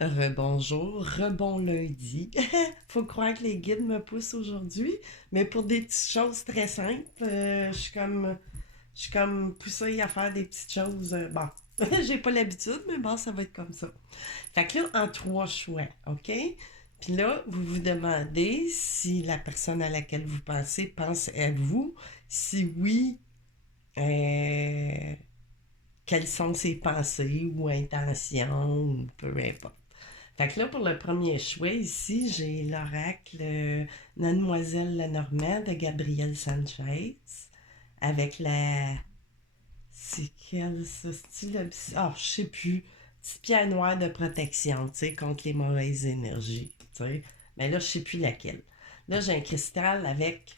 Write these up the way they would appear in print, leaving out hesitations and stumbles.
Rebonjour, rebon lundi. Faut croire que les guides me poussent aujourd'hui, mais pour des petites choses très simples, je suis comme poussée à faire des petites choses. Bon, j'ai pas l'habitude, mais bon, ça va être comme ça. Fait que là, en trois choix, OK? Puis là, vous vous demandez si la personne à laquelle vous pensez pense à vous. Si oui, euh, quelles sont ses pensées ou intentions, ou peu importe. Fait que là, pour le premier choix, ici, j'ai l'oracle Mademoiselle Lenormand de Gabriel Sanchez avec la. C'est quel ce style? Ah, je sais plus. Petit pierre noire de protection, tu sais, contre les mauvaises énergies, tu sais. Mais là, je sais plus laquelle. Là, j'ai un cristal avec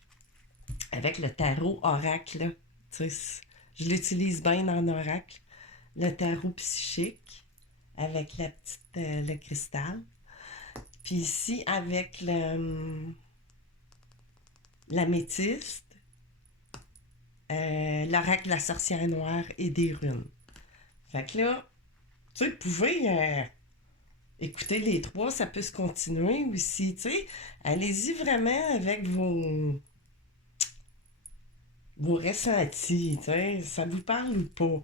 le tarot oracle, tu sais. Je l'utilise bien en oracle. Le tarot psychique avec le cristal. Puis ici, avec l'améthyste, l'oracle de la sorcière noire et des runes. Fait que là, tu sais, vous pouvez écouter les trois, ça peut se continuer aussi, tu sais. Allez-y vraiment avec vos ressentis, tu sais. Ça vous parle ou pas?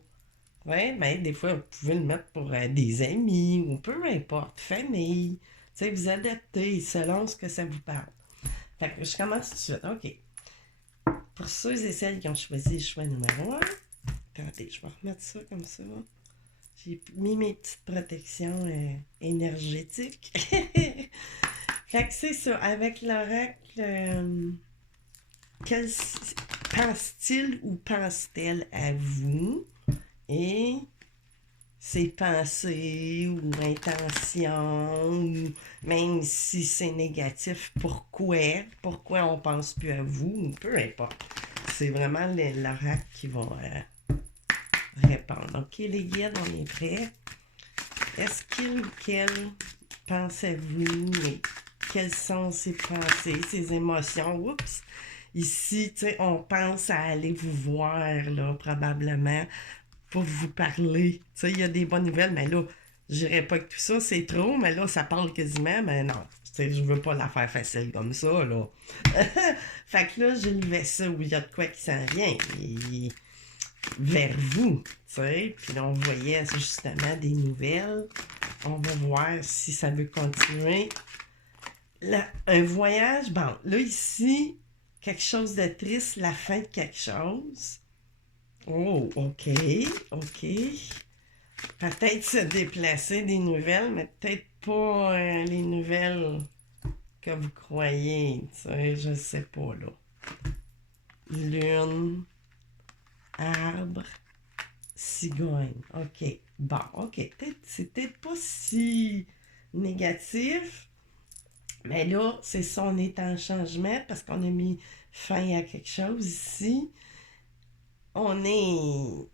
Ouais, mais des fois, vous pouvez le mettre pour des amis ou peu importe, famille. Tu sais, vous adaptez selon ce que ça vous parle. Fait que je commence tout de suite. OK. Pour ceux et celles qui ont choisi le choix numéro un, attendez, je vais remettre ça comme ça. J'ai mis mes petites protections énergétiques. Fait que c'est ça. Avec l'oracle, quel pense-t-il ou pense-t-elle à vous? Et ses pensées ou intentions, ou même si c'est négatif, pourquoi on pense plus à vous, peu importe. C'est vraiment l'oracle qui va répondre. OK, les guides, on est prêts. Est-ce qu'il ou qu'elle pense à vous et quelles sont ses pensées, ses émotions? Oups! Ici, tu sais, on pense à aller vous voir, là, probablement, pour vous parler. Tu sais, il y a des bonnes nouvelles, mais là, je dirais pas que tout ça, c'est trop, mais là, ça parle quasiment, mais non. Tu sais, je veux pas la faire facile comme ça, là. Fait que là, j'ai levé ça où il y a de quoi qui s'en vient. Vers vous, tu sais. Puis là, on voyait justement des nouvelles. On va voir si ça veut continuer. Là, un voyage, bon, là, ici, quelque chose de triste, la fin de quelque chose. Oh, OK, OK. Peut-être se déplacer des nouvelles, mais peut-être pas les nouvelles que vous croyez. Tu sais, je sais pas, là. Lune, arbre, cigogne. OK. Bon, OK. C'est peut-être pas si négatif, mais là, c'est ça, on est en changement parce qu'on a mis fin à quelque chose ici. On est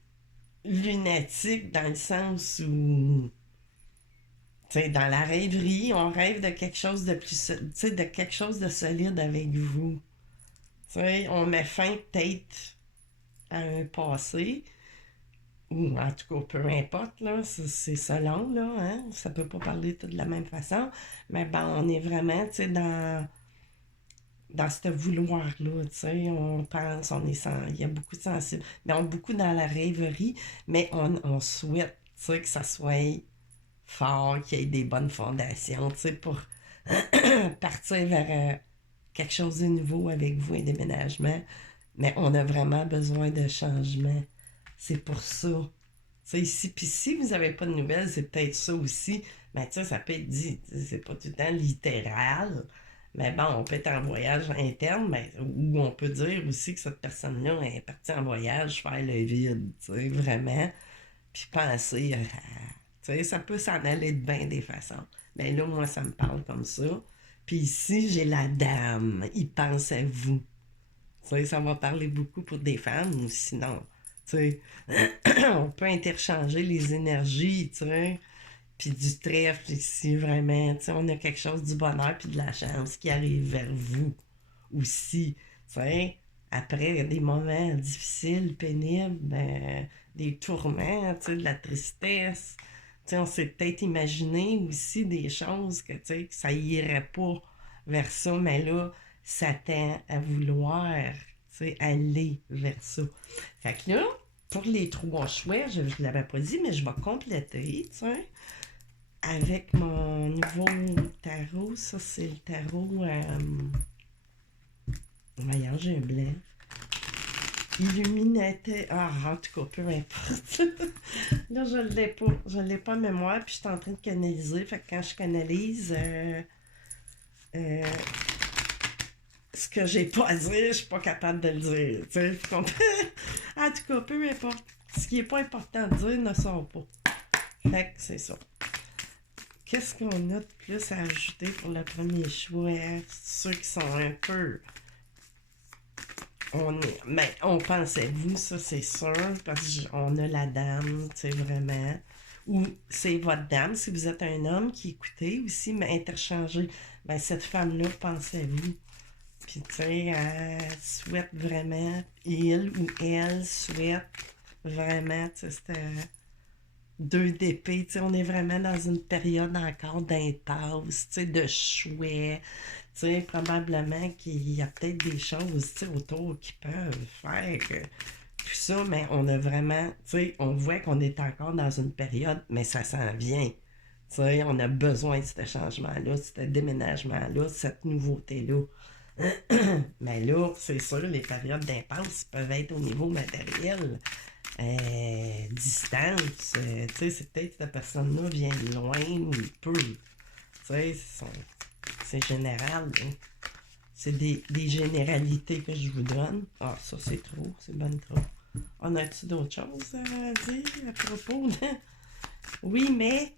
lunatique dans le sens où, tu sais, dans la rêverie, on rêve de quelque chose de plus, tu sais, de quelque chose de solide avec vous. Tu sais, on met fin peut-être à un passé, ou en tout cas, peu importe, là, c'est selon, là, hein, ça peut pas parler tout de la même façon, mais bon, on est vraiment, tu sais, dans ce vouloir-là, tu sais, on pense, il y a beaucoup de sensibles, mais on est beaucoup dans la rêverie, mais on souhaite, tu sais, que ça soit fort, qu'il y ait des bonnes fondations, tu sais, pour partir vers quelque chose de nouveau avec vous, un déménagement, mais on a vraiment besoin de changement. C'est pour ça. Tu sais, ici, puis si vous n'avez pas de nouvelles, c'est peut-être ça aussi. Mais tu sais, ça peut être dit, c'est pas tout le temps littéral. Mais bon, on peut être en voyage interne, mais, ou on peut dire aussi que cette personne-là est partie en voyage faire le vide, tu sais, vraiment. Puis penser à. Tu sais, ça peut s'en aller de bien des façons. Mais là, moi, ça me parle comme ça. Puis ici, j'ai la dame. Il pense à vous. Tu sais, ça va parler beaucoup pour des femmes, ou sinon, tu sais, on peut interchanger les énergies, tu sais. Puis du trèfle ici, vraiment. Tu sais, on a quelque chose du bonheur puis de la chance qui arrive vers vous aussi. Tu sais, après des moments difficiles, pénibles, ben, des tourments, tu sais, de la tristesse. sais, on s'est peut-être imaginé aussi des choses que, tu sais, que ça irait pas vers ça, mais là, ça tend à vouloir, tu sais, aller vers ça. Fait que là, pour les trois choix, je ne l'avais pas dit, mais je vais compléter, tu sais, avec mon nouveau tarot. Ça, c'est le tarot. Voyons, j'ai un blanc. Illuminaté. Ah, en tout cas, peu importe. Là, je l'ai pas. Je l'ai pas en mémoire, puis je suis en train de canaliser. Fait que quand je canalise, euh, ce que j'ai pas à dire, je suis pas capable de le dire. Tu sais, en tout cas, peu importe. Ce qui est pas important à dire ne sort pas. Fait que c'est ça. Qu'est-ce qu'on a de plus à ajouter pour le premier choix? Ceux qui sont un peu. Mais on pense à vous, ça c'est sûr, parce qu'on a la dame, tu sais, vraiment. Ou c'est votre dame, si vous êtes un homme qui écoutez aussi, mais interchangez. Ben, cette femme-là, pensez à vous. Puis, tu sais, elle souhaite vraiment, il ou elle souhaite vraiment, tu sais, c'était deux d'épée, tu sais, on est vraiment dans une période encore d'impasse, tu sais, de choix. Tu sais, probablement qu'il y a peut-être des choses, tu sais, autour qui peuvent faire que tout ça, mais on a vraiment, tu sais, on voit qu'on est encore dans une période, mais ça s'en vient. Tu sais, on a besoin de ce changement-là, de ce déménagement-là, de cette nouveauté-là. Mais là, c'est sûr, les périodes d'impasse peuvent être au niveau matériel, distance. Tu sais, c'est peut-être que cette personne-là vient de loin ou peu. Tu sais, c'est général. Hein. C'est des généralités que je vous donne. Ah, ça, c'est trop. C'est bonne trop. On a-tu d'autres choses à dire à propos de... Oui, mais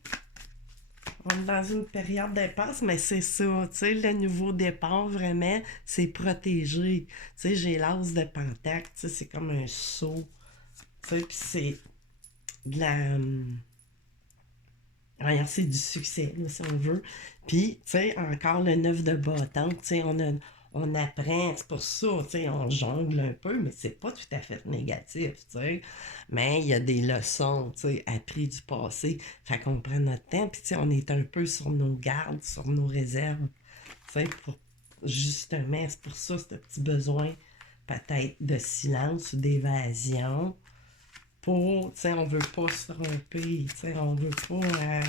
on est dans une période d'impasse, mais c'est ça, tu sais, le nouveau départ, vraiment, c'est protégé. Tu sais, j'ai l'as de Pentacle, tu sais, c'est comme un seau, tu sais, puis c'est de la... Regarde, c'est du succès, là, si on veut. Puis, tu sais, encore le 9 de bâton, tu sais, on apprend, c'est pour ça, tu sais, on jongle un peu, mais c'est pas tout à fait négatif, tu sais. Mais il y a des leçons, tu sais, apprises du passé. Fait qu'on prend notre temps, puis tu sais, on est un peu sur nos gardes, sur nos réserves, tu sais, pour justement, c'est pour ça, ce petit besoin peut-être de silence ou d'évasion pour, tu sais, on veut pas se tromper, tu sais, on veut pas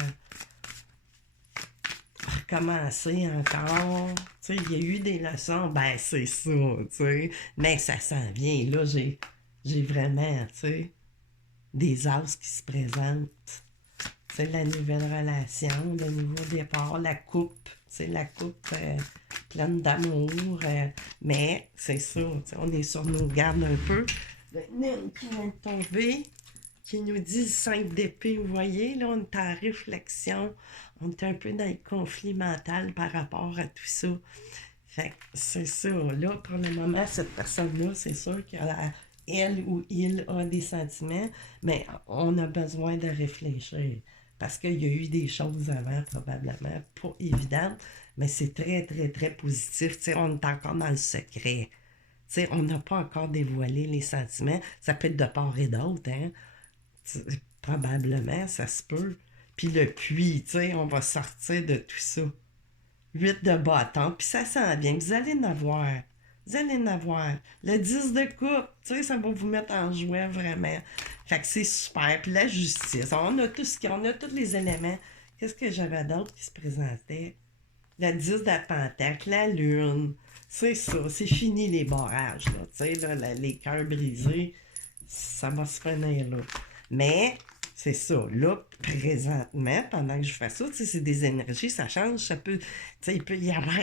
recommencer encore. Tu sais, il y a eu des leçons, ben c'est ça, tu sais, mais ça s'en vient. Là, j'ai vraiment, tu sais, des as qui se présentent. C'est la nouvelle relation, le nouveau départ, la coupe, c'est la coupe pleine d'amour, mais c'est ça, tu sais, on est sur nos gardes un peu. Le naine qui vient de tomber, qui nous dit 5 d'épée, vous voyez, là, on est en réflexion, on est un peu dans le conflit mental par rapport à tout ça. Fait que c'est ça, là, pour le moment, cette personne-là, c'est sûr qu'elle ou il a des sentiments, mais on a besoin de réfléchir. Parce qu'il y a eu des choses avant, probablement, pas évidentes, mais c'est très, très, très positif. Tu sais, on est encore dans le secret. Tu sais, on n'a pas encore dévoilé les sentiments. Ça peut être de part et d'autre, hein. Probablement, ça se peut. Puis le puits, tu sais, on va sortir de tout ça. 8 de bâton, puis ça s'en vient. Vous allez en avoir. Vous allez en avoir. Le 10 de coupe, tu sais, ça va vous mettre en joie vraiment. Fait que c'est super. Puis la justice, on a tout on a tous les éléments. Qu'est-ce que j'avais d'autre qui se présentait? Le 10 de la pentacle, la lune. C'est ça, c'est fini les barrages, là. Tu sais, là, les cœurs brisés, ça va se finir là. Mais c'est ça, là, présentement, pendant que je fais ça, tu sais, c'est des énergies, ça change, ça peut, tu sais, il peut y avoir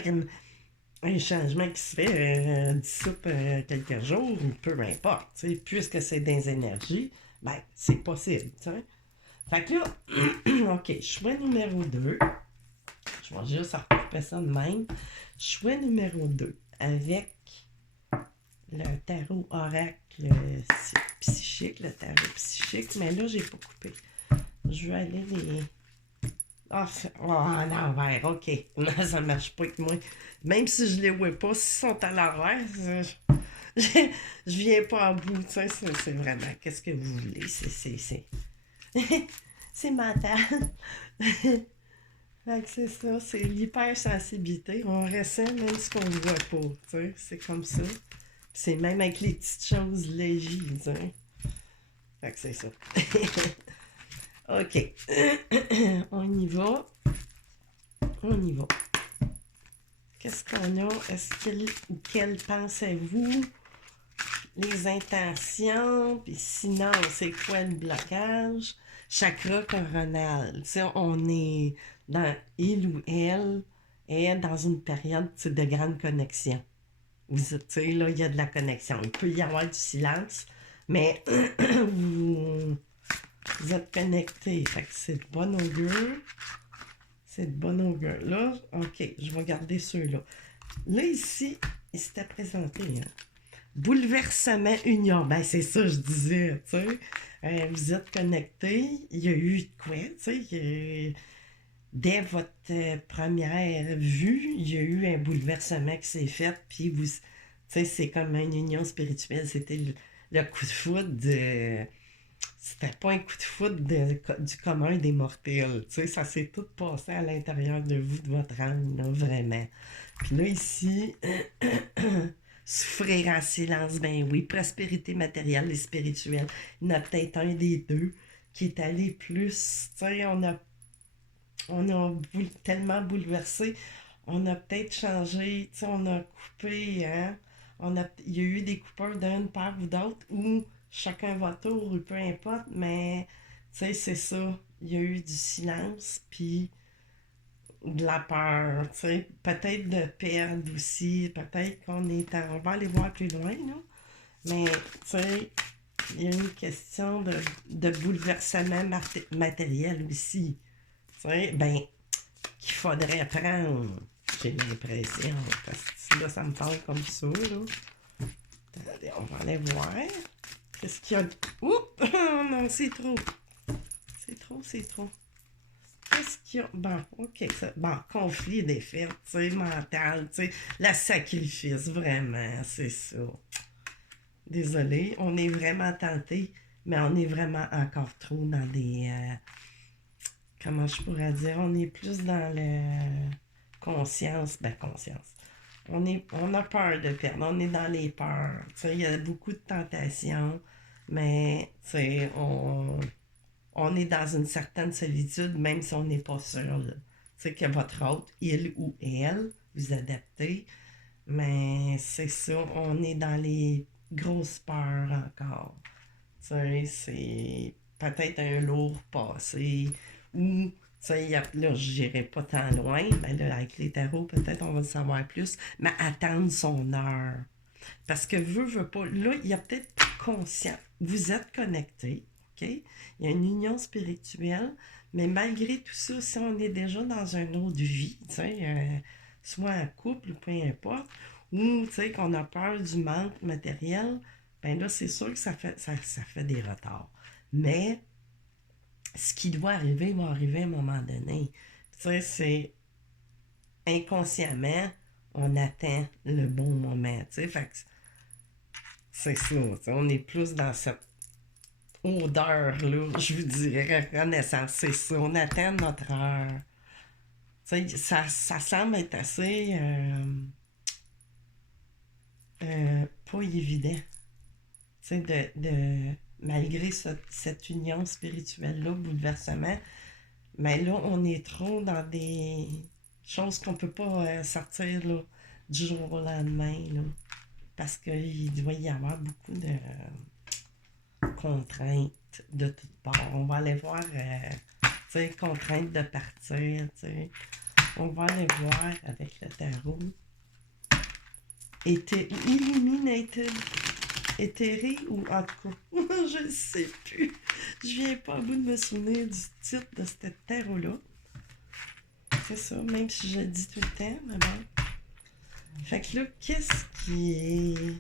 un changement qui se fait d'ici quelques jours, ou peu importe, tu sais, puisque c'est des énergies, ben, c'est possible, tu sais. Fait que là, ok, choix numéro 2, je vais juste recouper ça de même. Choix numéro 2, avec le tarot oracle psychique, le tarot psychique, mais là, j'ai pas coupé. Je vais aller les... Ah, oh, à l'envers, ok. Non, ça marche pas avec moi. Même si je les vois pas, s'ils sont à l'envers, je viens pas à bout, tu sais, c'est vraiment, qu'est-ce que vous voulez, c'est... c'est mental. Fait que c'est ça, c'est l'hypersensibilité. On ressent même ce qu'on ne voit pas, tu sais, c'est comme ça. C'est même avec les petites choses légères, tu sais. Fait que c'est ça. OK. On y va. On y va. Qu'est-ce qu'on a? Est-ce qu'il ou quelle pensez-vous? Les intentions, puis sinon, c'est quoi le blocage? Chakra coronal. Tu sais, on est dans il ou elle est dans une période de grande connexion. Tu sais, là, il y a de la connexion. Il peut y avoir du silence, mais vous êtes connectés. Fait que c'est de bon augure. C'est de bon augure. Là, OK, je vais garder ceux-là. Là, ici, il s'était présenté, hein. Bouleversement union. Ben, c'est ça, je disais, tu sais. Vous êtes connectés. Il y a eu de quoi, tu sais. Dès votre première vue, il y a eu un bouleversement qui s'est fait. Puis, vous, tu sais, c'est comme une union spirituelle. C'était le coup de foudre de. C'était pas un coup de foudre du commun des mortels. Tu sais, ça s'est tout passé à l'intérieur de vous, de votre âme, là, vraiment. Puis là, ici, souffrir en silence, ben oui, prospérité matérielle et spirituelle. Il y en a peut-être un des deux qui est allé plus, tu sais, tellement bouleversé, on a peut-être changé, tu sais, on a coupé, hein, il y a eu des coupeurs d'une part ou d'autre, ou chacun votre tour, ou peu importe, mais, tu sais, c'est ça, il y a eu du silence, puis de la peur, tu sais, peut-être de perdre aussi, peut-être on va aller voir plus loin, là, mais, tu sais, il y a une question de bouleversement matériel aussi, tu sais, ben, qu'il faudrait prendre, j'ai l'impression, parce que là, ça me parle comme ça, là. Attendez, on va aller voir, qu'est-ce qu'il y a, oups, oh non, c'est trop, c'est trop. Qu'est-ce qu'il y a? Bon, OK. Bon, conflit, défaite, tu sais, mental, tu sais, la sacrifice, vraiment, c'est ça. Désolé, on est vraiment tenté, mais on est vraiment encore trop dans des. Comment je pourrais dire? On est plus dans le conscience. Ben, conscience. On a peur de perdre, on est dans les peurs. Tu sais, il y a beaucoup de tentations, mais, tu sais, on est dans une certaine solitude, même si on n'est pas sûr. Tu sais que votre hôte, il ou elle, vous adaptez, mais c'est ça, on est dans les grosses peurs encore. Tu sais, c'est peut-être un lourd passé, ou, tu sais, là, je n'irai pas tant loin, mais là, avec les tarots, peut-être on va le savoir plus, mais attendre son heure. Parce que veut pas. Là, il y a peut-être conscient. Vous êtes connecté, OK? Il y a une union spirituelle, mais malgré tout ça, si on est déjà dans une autre vie, tu sais, soit en couple ou peu importe, ou tu sais, qu'on a peur du manque matériel, ben là, c'est sûr que ça fait des retards. Mais ce qui doit arriver va arriver à un moment donné. Tu sais, c'est inconsciemment, on attend le bon moment. Tu sais, fait que c'est ça, on est plus dans cette odeur-là, je vous dirais, renaissance, c'est ça, on attend notre heure. Ça semble être assez pas évident, malgré cette union spirituelle-là, bouleversement, mais là, on est trop dans des choses qu'on peut pas sortir là, du jour au lendemain, là, parce qu'il doit y avoir beaucoup de contraintes de toutes parts. On va aller voir, tu sais, contraintes de partir, tu sais. On va aller voir avec le tarot. Illuminated, éthéré ou en tout cas, je ne sais plus. Je viens pas à bout de me souvenir du titre de ce tarot-là. C'est ça, même si je le dis tout le temps, mais bon. Fait que là, qu'est-ce qui est...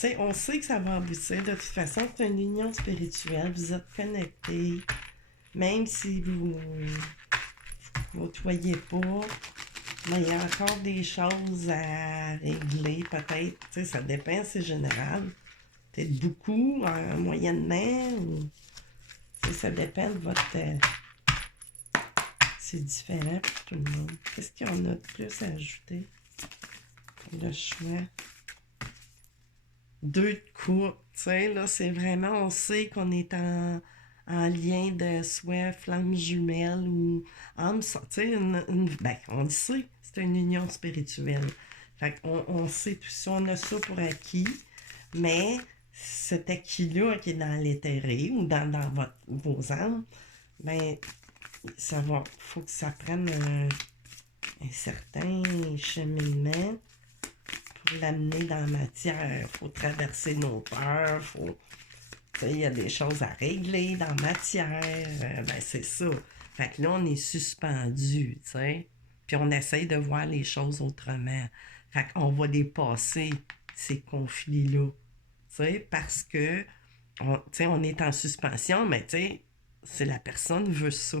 Tu sais, on sait que ça va aboutir. De toute façon, c'est une union spirituelle. Vous êtes connectés. Même si vous ne voyez pas, mais il y a encore des choses à régler, peut-être. Tu sais, ça dépend, c'est général. Peut-être beaucoup, moyennement. Ça dépend de votre... c'est différent pour tout le monde. Qu'est-ce qu'on a de plus à ajouter? Le choix. 2 de coupe. Tu sais, là, c'est vraiment... On sait qu'on est en lien de soit flamme jumelle ou âme. Tu sais, ben, on le sait. C'est une union spirituelle. Fait qu'on on sait tout ça. On a ça pour acquis. Mais cet acquis-là qui est dans l'éthéré ou dans vos âmes, ben, ça va, faut que ça prenne un certain cheminement pour l'amener dans la matière. Il faut traverser nos peurs, il y a des choses à régler dans la matière. Ben, c'est ça. Fait que là, on est suspendu, tu sais. Puis on essaye de voir les choses autrement. Fait qu'on va dépasser ces conflits-là. Tu sais, parce que on est en suspension, mais tu sais, c'est la personne qui veut ça.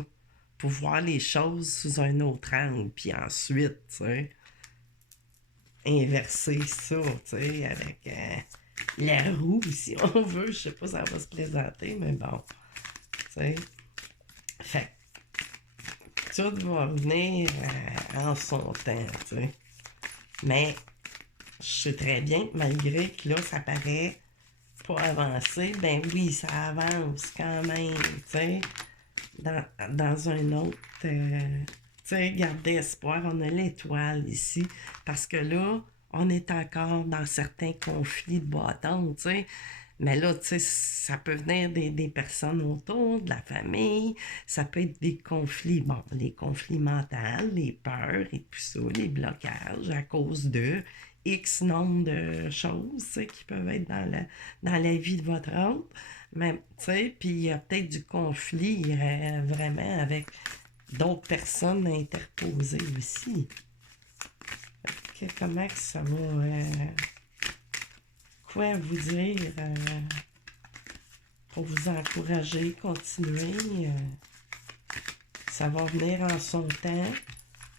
Pour voir les choses sous un autre angle. Puis ensuite, tu sais, inverser ça, tu sais, avec la roue, si on veut. Je sais pas si ça va se présenter, mais bon. Tu sais. Fait que tout va venir en son temps, tu sais. Mais je sais très bien que malgré que là, ça paraît pas avancer, ben oui, ça avance quand même, tu sais. Dans un autre... tu sais, gardez espoir, on a l'étoile ici, parce que là, on est encore dans certains conflits de bâtons, tu sais. Mais là, tu sais, ça peut venir des personnes autour, de la famille, ça peut être des conflits, bon, les conflits mentaux, les peurs et tout ça, les blocages à cause de X nombre de choses, tu sais, qui peuvent être dans la vie de votre autre. Mais, tu sais, puis il y a peut-être du conflit vraiment avec d'autres personnes interposées aussi. Comment que ça va... quoi vous dire pour vous encourager, continuer. Ça va venir en son temps,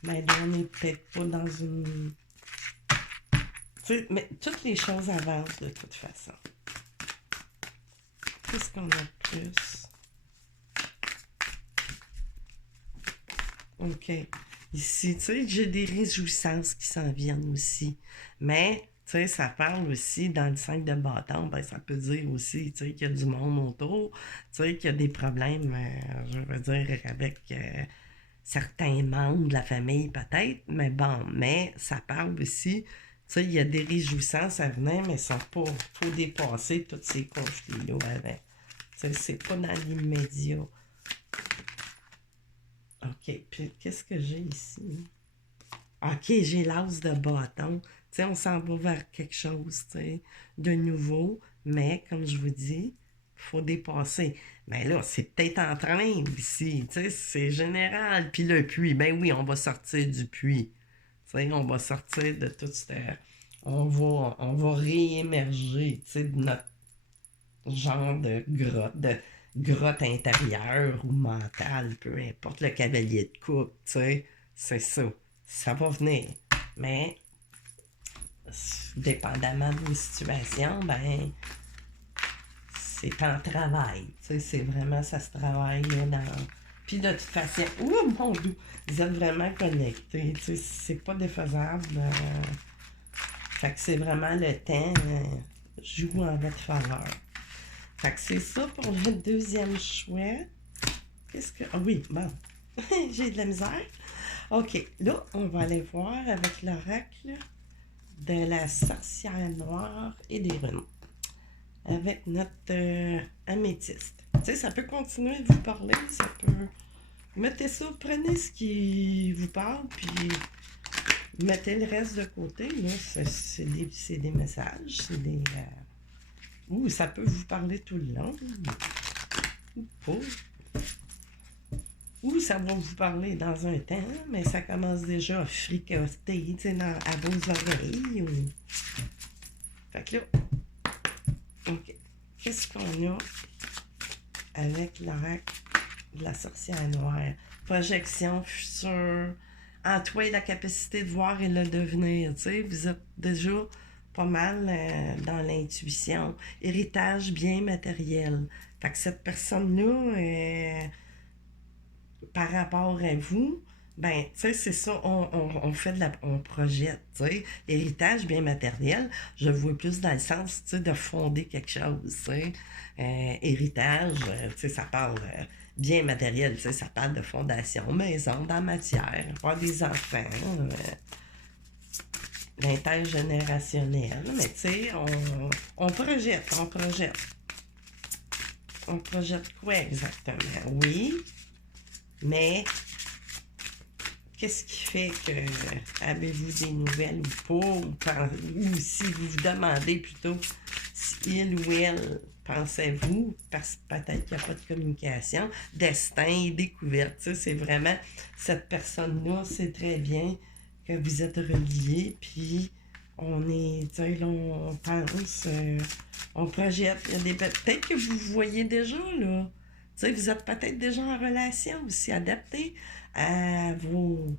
mais là, on n'est peut-être pas dans une... Tu sais, mais toutes les choses avancent de toute façon. Qu'est-ce qu'on a de plus? OK. Ici, tu sais, j'ai des réjouissances qui s'en viennent aussi. Mais, tu sais, ça parle aussi, dans le 5 de bâton, ben, ça peut dire aussi, tu sais, qu'il y a du monde autour, tu sais, qu'il y a des problèmes, je veux dire, avec certains membres de la famille, peut-être, mais bon, mais ça parle aussi, tu sais, il y a des réjouissances à venir, mais ça faut dépasser tous ces conflits-là avant. Tu sais, c'est pas dans l'immédiat. OK, puis qu'est-ce que j'ai ici? OK, j'ai l'as de bâton. Tu sais, on s'en va vers quelque chose, tu sais, de nouveau, mais comme je vous dis, il faut dépasser. Mais là, c'est peut-être en train ici, tu sais, c'est général. Puis le puits, ben oui, on va sortir du puits. Tu sais, on va sortir de tout ce... on va réémerger, tu sais, de notre genre de grotte intérieure ou mentale, peu importe, le cavalier de coupe, tu sais, c'est ça. Ça va venir. Mais, dépendamment de vos situations, ben, c'est en travail. Tu sais, c'est vraiment, ça se travaille là, dans... Puis de toute façon, oh mon Dieu, vous êtes vraiment connectés. Tu sais, c'est pas défaisable. Fait que c'est vraiment le temps joue en votre faveur. Fait que c'est ça pour le deuxième choix. Qu'est-ce que... Ah oui, bon. J'ai de la misère. OK, là, on va aller voir avec l'oracle de la sorcière noire et des runes. Avec notre améthyste. Tu sais, ça peut continuer de vous parler, ça peut... Mettez ça, prenez ce qui vous parle, puis mettez le reste de côté. Là, c'est des messages, c'est des... Ouh, ça peut vous parler tout le long. Ou pas. Ou ça va vous parler dans un temps, mais ça commence déjà à fricoter, tu sais, à vos oreilles. Ou... Fait que là, OK. Qu'est-ce qu'on a avec l'oracle de la sorcière noire? Projection future. En toi, la capacité de voir et le devenir. Tu sais, vous êtes déjà pas mal dans l'intuition. Héritage bien matériel. Fait que cette personne-là, par rapport à vous, ben, tu sais, c'est ça, on fait on projette, tu sais. Héritage bien matériel, je vois plus dans le sens, tu sais, de fonder quelque chose, tu sais. Héritage, tu sais, ça parle bien matériel, tu sais, ça parle de fondation, maison, dans matière, avoir des enfants, l'intergénérationnel, mais tu sais, on projette, on projette. On projette quoi exactement? Oui, mais qu'est-ce qui fait que avez-vous des nouvelles ou pas? Ou si vous vous demandez plutôt si il ou elle pensez-vous, parce que peut-être qu'il n'y a pas de communication, destin, découverte, tu sais, c'est vraiment cette personne-là, c'est très bien que vous êtes reliés, puis on est, tu sais, là, on pense, on projette, il y a des, peut-être que vous voyez déjà, là, tu sais, vous êtes peut-être déjà en relation aussi, adapté à vos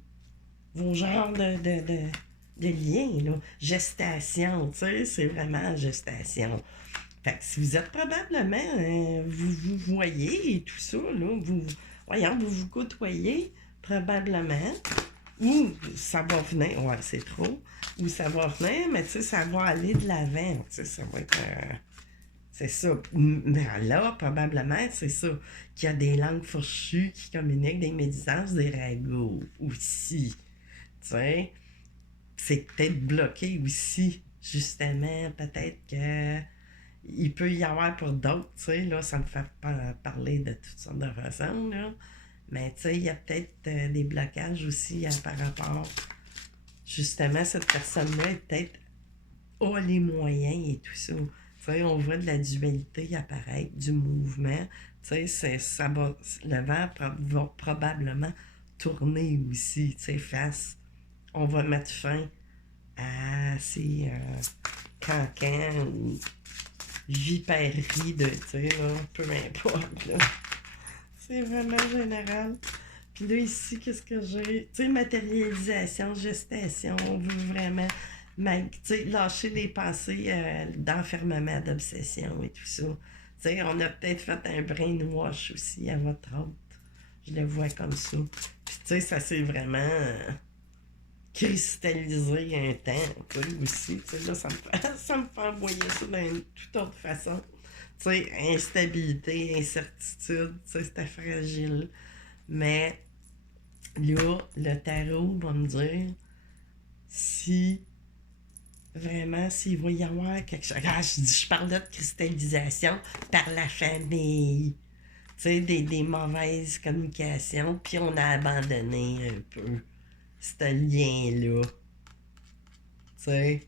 genres de liens, là. Gestation, tu sais, c'est vraiment gestation. Fait que si vous êtes probablement, vous voyez et tout ça, là, vous vous côtoyez, probablement, ou ça va venir, ouais, c'est trop, ou ça va venir, mais tu sais, ça va aller de l'avant, tu sais, ça va être, c'est ça. Mais là, probablement, c'est ça, qu'il y a des langues fourchues qui communiquent, des médisances, des ragots aussi, tu sais, c'est peut-être bloqué aussi, justement, peut-être que il peut y avoir pour d'autres, tu sais, là, ça me fait parler de toutes sortes de façons, là. Mais tu sais, il y a peut-être des blocages aussi par rapport, justement, cette personne-là est peut-être a les moyens et tout ça. Tu sais, on voit de la dualité apparaître, du mouvement. Tu sais, le vent va probablement tourner aussi, tu sais, face. On va mettre fin à ces cancans ou vipéries de, tu sais, là, peu importe, là. C'est vraiment général. Puis là, ici, qu'est-ce que j'ai? Tu sais, matérialisation, gestation, on veut vraiment tu sais, lâcher les pensées d'enfermement, d'obsession et tout ça. Tu sais, on a peut-être fait un brainwash aussi à votre hôte. Je le vois comme ça. Puis tu sais, ça s'est vraiment cristallisé un temps, tu sais, aussi. Tu sais, là, ça me fait envoyer ça d'une toute autre façon. Tu sais, instabilité, incertitude, tu sais, c'était fragile. Mais là, le tarot va me dire si vraiment, s'il va y avoir quelque chose. Ah, je parlais de cristallisation par la famille. Tu sais, des mauvaises communications, puis on a abandonné un peu ce lien-là. Tu sais,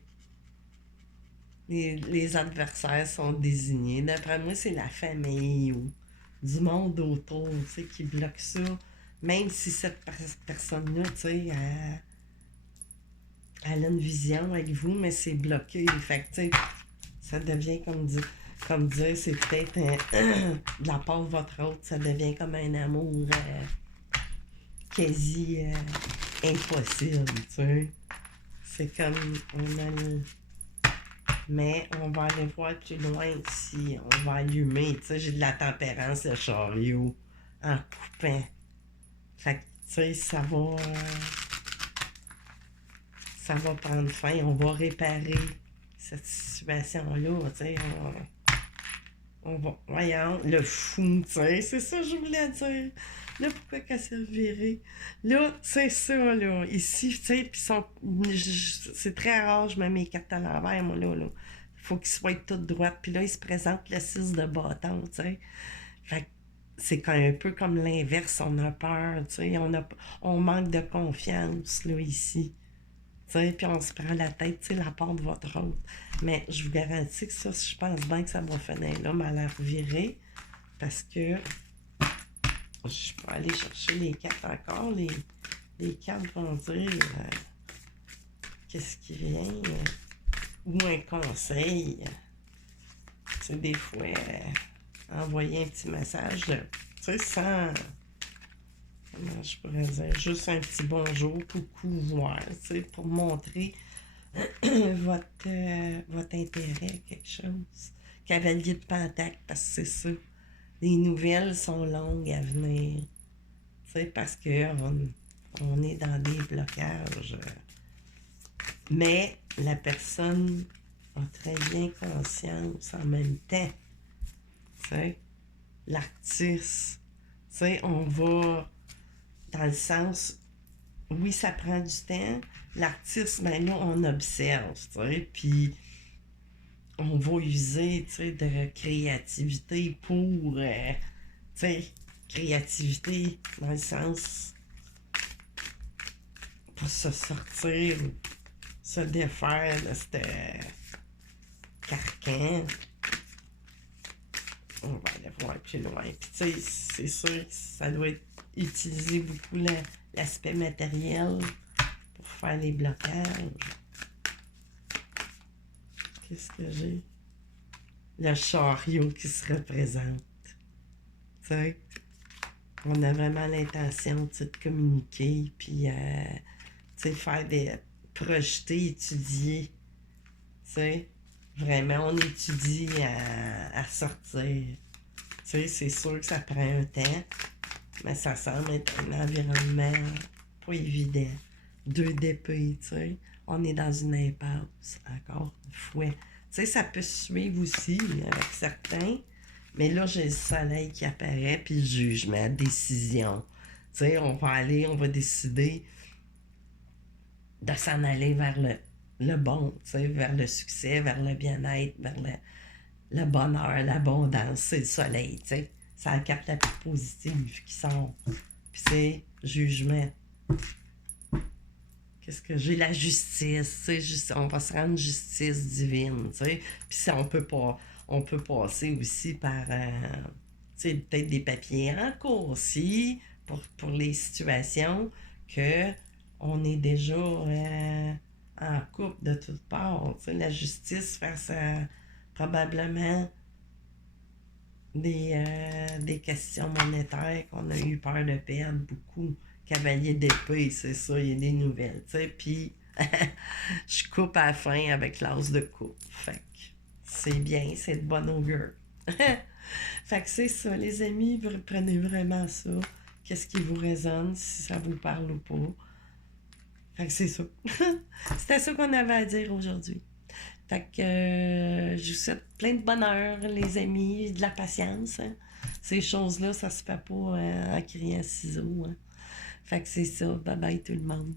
les adversaires sont désignés. D'après moi, c'est la famille ou du monde autour, tu sais, qui bloque ça. Même si cette personne-là, tu sais, elle a une vision avec vous, mais c'est bloqué. Fait que, tu sais, ça devient comme dire, c'est peut-être de la part de votre autre, ça devient comme un amour quasi impossible, tu sais. C'est comme, mais on va aller voir plus loin ici. On va allumer, tu sais, j'ai de la tempérance, le chariot, en coupant. Fait que, tu sais, ça va prendre fin. On va réparer cette situation-là, tu sais. On va, voyons, le fou, tu sais, c'est ça que je voulais dire. Là, pourquoi qu'elle servirait? Là, c'est ça, là, ici, tu sais, puis c'est très rare, je mets mes cartes à l'envers, moi, là. Faut qu'ils soient toutes droites. Puis là, il se présente le 6 de bâton, tu sais. Fait que c'est un peu comme l'inverse, on a peur, tu sais, on manque de confiance, là, ici. Tu sais, puis on se prend la tête, tu sais, la part de votre autre. Mais je vous garantis que ça, je pense bien que ça va finir là, mais à la revirer, parce que je peux aller chercher les cartes encore. Les cartes vont dire qu'est-ce qui vient, ou un conseil. Tu sais, des fois, envoyer un petit message, tu sais, sans, comment je pourrais dire, juste un petit bonjour, coucou, voir, tu sais, pour montrer votre intérêt, quelque chose. Cavalier de Pentacle, parce que c'est ça. Les nouvelles sont longues à venir. Tu sais, parce on est dans des blocages. Mais la personne a très bien conscience en même temps. Tu sais, l'artiste. Tu sais, on va dans le sens, oui, ça prend du temps. L'artiste, ben là, on observe, tu sais, puis on va user, tu sais, de créativité pour, tu sais, créativité dans le sens pour se sortir, se défaire de ce carcan. On va aller voir plus loin. Puis, tu sais, c'est sûr que ça doit être utiliser beaucoup l'aspect matériel pour faire les blocages. Qu'est-ce que j'ai? Le chariot qui se représente. Tu sais, on a vraiment l'intention de communiquer, puis tu sais, faire des. Projeter, étudier. Tu sais, vraiment, on étudie à sortir. Tu sais, c'est sûr que ça prend un temps, mais ça semble être un environnement pas évident. 2 d'épée, tu sais. On est dans une impasse, encore une fois. Tu sais, ça peut se suivre aussi avec certains, mais là, j'ai le soleil qui apparaît, puis le jugement, décision. Tu sais, on va décider de s'en aller vers le bon, tu sais, vers le succès, vers le bien-être, vers le bonheur, l'abondance, c'est le soleil, tu sais. C'est la carte la plus positive qui sort. Puis c'est jugement. Qu'est-ce que j'ai? La justice, tu sais, on va se rendre justice divine, tu sais. Puis ça, on peut passer aussi par, tu sais, peut-être des papiers en cours aussi, pour les situations que on est déjà en couple de toutes parts. Tu sais, la justice face à probablement des questions monétaires qu'on a eu peur de perdre beaucoup. Cavalier d'épée, c'est ça, il y a des nouvelles, tu sais. Puis, je coupe à la fin avec l'as de coupe. Fait que c'est bien, c'est de bon augure. Fait que c'est ça, les amis, vous prenez vraiment ça. Qu'est-ce qui vous résonne, si ça vous parle ou pas. Fait que c'est ça. C'était ça qu'on avait à dire aujourd'hui. Fait que je vous souhaite plein de bonheur, les amis, de la patience. Hein. Ces choses-là, ça se fait pas en criant ciseaux. Hein. Fait que c'est ça. Bye bye tout le monde.